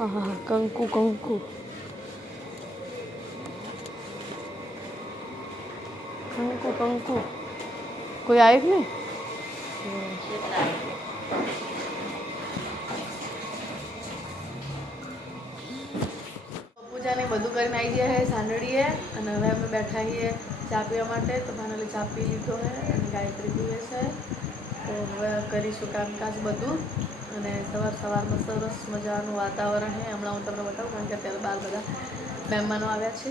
આહા, કંકુ કંકુ કંકુ કંકુ કોઈ આવ્યું બધું કરીને આવી ગયા હે, સાંડળીએ અને હવે અમે બેઠા છીએ ચા પીવા માટે. તો ફાઇનલી ચા પી લીધો છે અને ગાયત્રી પીવે છે. તો હવે કરીશું કામકાજ બધું. અને સવાર સવારમાં સરસ મજાનું વાતાવરણ છે હમણાં હું તમને બતાવું, કારણ કે અત્યારે બાર બધા મહેમાનો આવ્યા છે.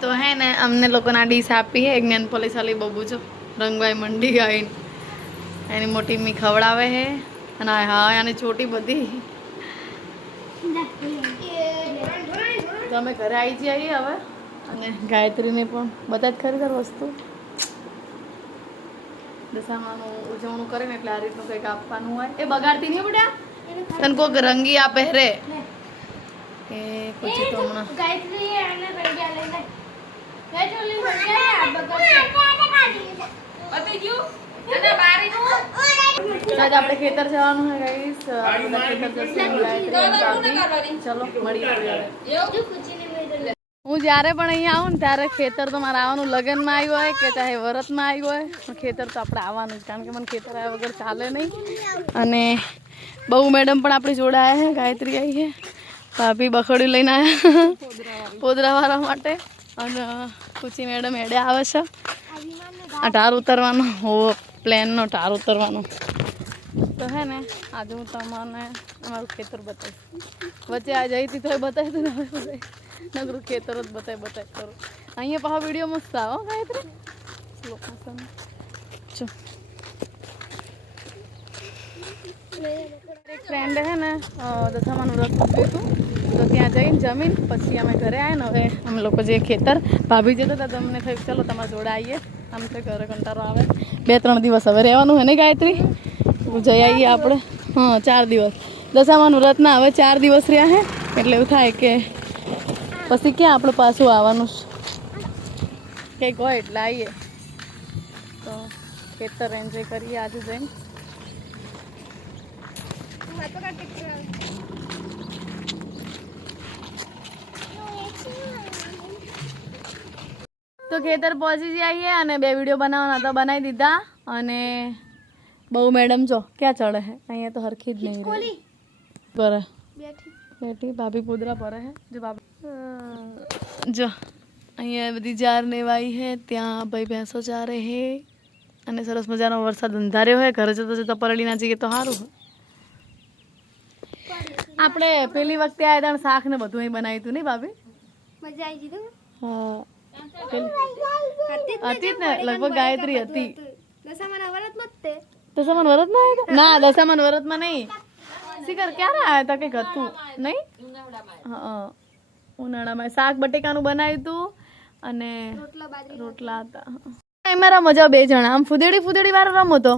તો હે ને અમને લોકોના ડીશ આપી હે જ્ઞાન પોલીસ વાળી બબુ જો રંગભાઈ મંડી ગાઈને એની મોટી મી ખવડાવે હે અને હા અને છોટી બધી. તો અમે ઘરે આવી જઈએ હવે અને ગાયત્રીને પણ બધા જ ખરેખર વસ્તુ. દશામાનું ઉજવણું કરે ને એટલે આ રીતનું કંઈક આપવાનું હોય. એ બગાડતી નહીં બેટા. તને કોઈક રંગી આપે રે. એ પછી તો હમણાં આજ આપણે ખેતર જવાનું છે ગાઈસ. ચલો મળીએ હું જ્યારે પણ અહીંયા આવું ને ત્યારે ખેતર તો મારે આવવાનું લગ્નમાં આવ્યું હોય કે ચાહે વરતમાં આવ્યું હોય પણ ખેતર તો આપણે આવવાનું જ કારણ કે મને ખેતર આવ્યા વગર ચાલે નહીં. અને બહુ મેડમ પણ આપણી જોડે આવ્યા છે ગાયત્રી આવી છે. ભાભી બખડ્યું લઈને આવ્યા પોદરાવાળા માટે. અને કુચી મેડમ એડે આવે છે. આ ટાર ઉતરવાનો હોવો પ્લેનનો ટાર ઉતરવાનો. તો હે ને, આજે હું તમને અમારું ખેતર બતાવીશ. વચ્ચે આ જઈ હતી તો એ બતાવી બતાવી નગરું ખેતર જ બતાવી બતાવી કરું અહીંયા પાછા વીડિયો મસ્ત આવો ગાયત્રી. લોકેશન જો. એક ફ્રેન્ડે હે ને દશામાનું વ્રત મૂક્યું હતું તો ત્યાં જઈને જમીન, પછી અમે ઘરે આવ્યા ને, હવે અમે લોકો જે ખેતર, ભાભી જતા હતા તમને થયું ચલો તમારા જોડે આવીએ આમ તો ઘરે કંટાળો આવે. બે, ત્રણ દિવસ હવે રહેવાનું હે ને ગાયત્રી? જઈ આવીએ આપણે. હા, ચાર દિવસ. દશામાનું વ્રત ના હવે ચાર દિવસ રહ્યા હે. એટલે એવું થાય કે પછી ક્યાં આપણે પાછું આવવાનું કંઈક હોય એટલે આવીએ તો ખેતર એન્જોય કરીએ આજે જઈને. તો ખેતર પહોંચી જઈએ અને બે વીડિયો બનાવવાના તો બનાવી દીધા અને બહુ મેડમ જો ક્યાં ચડે છે અહીંયા તો હરખી જ નહીં રહી. બરે. બેઠી. ભાભી પુદરા પરે હે. જો ભાભી. જો. અહીંયા બધી જાર નેવાઈ હે. ત્યાં ભાઈ ભેંસો ચારે હે. અને સરસ મજાનો વરસાદ અંધાર્યો હોય ઘરે જતો જતો પરળી ના જઈએ તો સારું હોય આપણે પેલી વખતે આવ્યા હતા ને શાક ને બધું અહીં બનાવ્યું હતું નહીં ભાભી? મજા આવી ગઈ હા. પેલી- હતી જ ને લગભગ ગાયત્રી હતી. દશામાં નવરાત્રમાં જ તે. દશામાન વરતમાં આવ્યા હતા? ના દશામાન વરતમાં નહીં. શિખર ક્યારે આવ્યા હતા? કંઈક હતું. નહીં? હા ઉનાળામાં શાક બટેકાનું બનાવ્યું હતું અને રોટલા હતા. એમાં રમો જાઓ બે જણા. આમ ફુદેડી ફુદેડી વાળો રમો તો.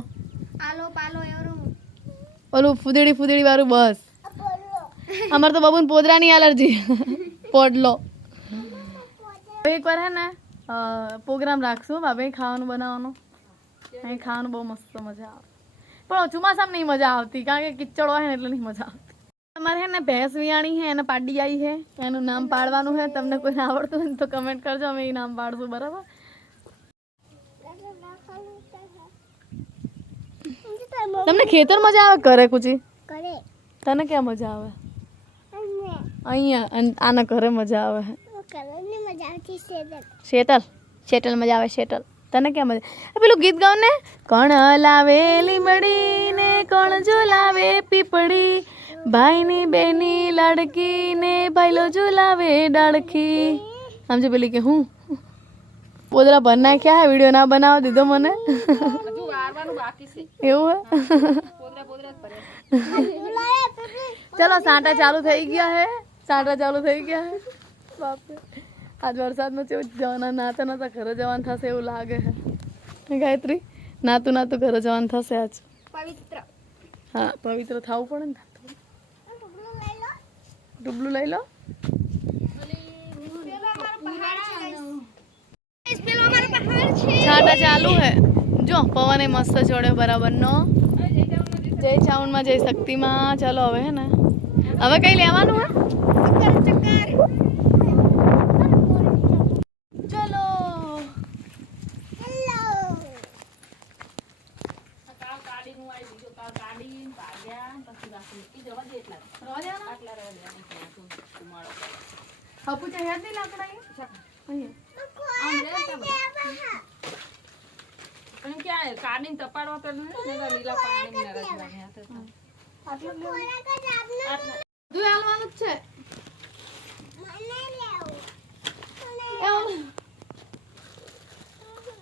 ઓલું ફુદેડી ફુદેડી વાળું બસ. અમારે તો બબુન પોદરાની એલર્જી. પોડલો. એક વાર હે ને પ્રોગ્રામ રાખશું ભાભી ખાવાનું બનાવવાનું. અહીં ખાવાનું બહુ મસ્ત મજા આવે. પણ ચોમાસામાં નહીં મજા આવતી કારણ કે કિચડ હોય ને એટલે નહીં મજા આવતી. તમારે હે ને ભેંસ વિયાણી છે એને પાડી આવી છે એનું નામ પાડવાનું છે તમને કોઈને આવડતું હોય ને તો કમેન્ટ કરજો અમે એ નામ પાડશું બરાબર? તમને ખેતર મજા આવે કરે કુચી કરે તને ક્યાં મજા આવે? અહીંયા અને આના ઘરે મજા આવે. કલરની મજા આવતી છે શેતલ શેટલ મજા આવે શેટલ તને કેમ મજા એ પેલું ગીત ગાવ ને કોણ લાવે લીમડી ને કોણ ઝુલાવે પીપળી ભાઈની બેની લાડકી ને ભાઈલો ઝુલાવે ડાળખી સમજે પેલી કે હું પોદરા ભર નાખ્યા હે વીડિયો ના બનાવવા દીધો મને એવું હે ચલો સાંટા ચાલુ થઈ ગયા હે સાંટા ચાલુ થઈ ગયા હે બાપરે આજ વરસાદમાં જેવું જવાના નાતા નાતા ઘરે જવાનું થશે એવું લાગે છે. ગાયત્રી? નાતું નાતું ઘરે જવાનું થશે આજ. પવિત્ર. હા પવિત્ર થવું પડે ને? ડુબલું લઈ લો. છાટા ચાલુ હે. જો પવન એ મસ્ત જોડે બરાબર નો જય ચાઉનમાં જય શક્તિમાં. ચાલો હવે હે ને. હવે કઈ લેવાનું હે? છે યાદ નહીં લાકડા પણ તપાડવા તો લીલા પાણી બધું હાલવાનું જ છે.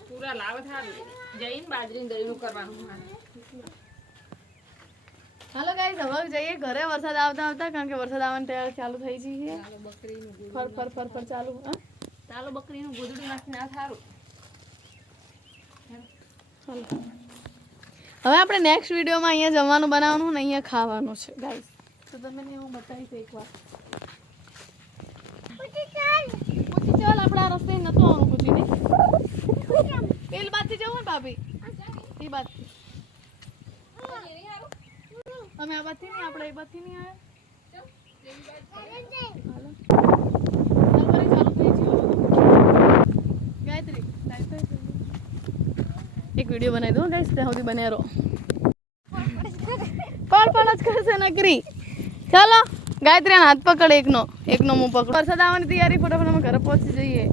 પૂરા લાવે થાય જઈને બાજરીનું દહીંનું કરવાનું મારે. હાલો ગાઈસ હવે જઈએ ઘરે. વરસાદ આવતા આવતા કારણ કે વરસાદ આવવાની તૈયાર ચાલુ થઈ ગઈ છે. બકરીનું ફર ફર ફર ફર ચાલુ ચાલો બકરીનું ગોદડું નાખી ના સારું ચાલો. હવે આપણે નેક્સ્ટ વિડીયોમાં અહીંયા જમવાનું બનાવવાનું ને અહીંયા ખાવાનું છે ગાઈસ તો તમે હું બતાવીશ એકવાર પૂછી ચાલ આપણે આ રસ્તે નતું આવવાનું પૂછી નહીં પેલ બાજથી જવું ને ભાભી? એ બાજથી. અમે આ બધી નહીં આપણે એ બધી નહીં ગઈ. એક વીડિયો બનાવી દઉં ગાઈસ ત્યાં સુધી બન્યા રહો. કોણ પણ જ કરશે નકરી? ચાલો ગાયત્રી હાથ પકડ એકનો એકનો હું પકડ. વરસાદ આવવાની તૈયારી ફટાફટ અમે ઘરે પહોંચી જઈએ.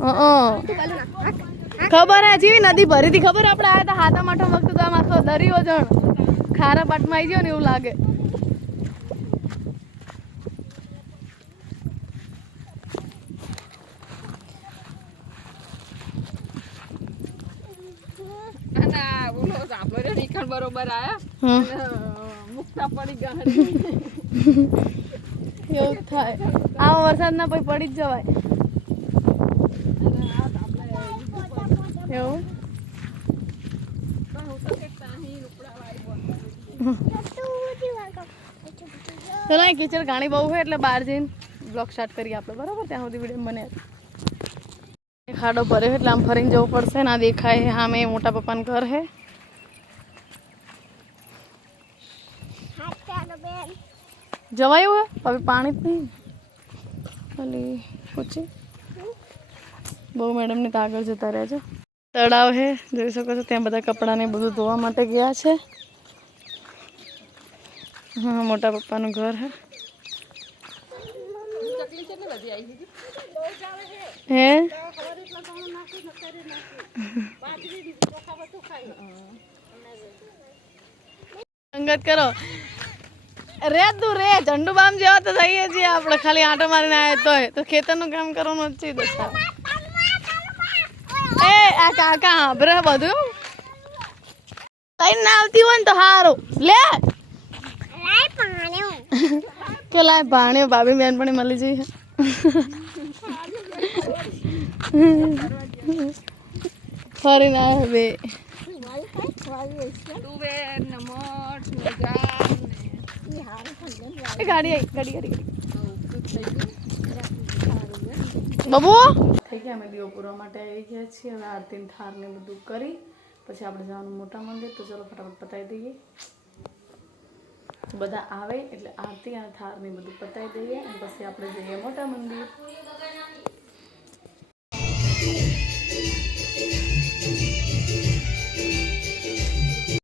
હં. ખબર હે જેવી નદી ભરી હતી ખબર આપણે આયા હતા હાથા માઠો વખત તો આમ આખો દરિયો જણ. ખારા પાટમાં આવી ગયો ને એવું લાગે. આ બરોબર આયા. મુકતા પડી ગયા. એવું થાય. આવો વરસાદ ના પછી પડી જ જવાય. એવું? ચલો અહીં કીચડ ઘાણી બહુ હોય એટલે બહાર જઈને બ્લોગ સ્ટાર્ટ કરીએ આપણે. બરાબર? ત્યાં સુધી વીડિયો બને ખાડો ભર્યો એટલે આમ ફરીને જવું પડશે. ના દેખાય હા મેં મોટા પપ્પાનું ઘર હે. જવાયું હે? હવે પાણી નહીં. ખાલી પૂછી. બહુ મેડમને તો આગળ જતા રહ્યા છે તળાવ હે. જોઈ શકો છો, ત્યાં બધા કપડાને બધું ધોવા માટે ગયા છે. હા, મોટા પપ્પાનું ઘર હે. હે? સંગત કરો. રે તું રે ઝંડુ બામ જેવા તો થઈએ છીએ આપણે. ખાલી આંટો મારીને આવ્યા તોય. તો ખેતરનું કામ કરવાનું જ છે આ કાકા હાભરે બધું? લઈને ના આવતી હોય ને તો સારું લે! કે લાય ભાણ્યો, ભાભી બેનપણી મળી જઈ ફરી ના હવે ગાડી ગાડી ગાડી. બબુ? થઈ ગયા. અમે દીવો પૂરવા માટે આવી ગયા છીએ. હવે આરતી થાર ને બધું કરી, પછી આપણે જવાનું મોટા મંદિર. તો ચલો ફટાફટ પતાવી દઈએ. બધા આવે એટલે આરતી અને થાર ને બધું પતાવી દઈએ અને પછી આપણે જઈએ મોટા મંદિર.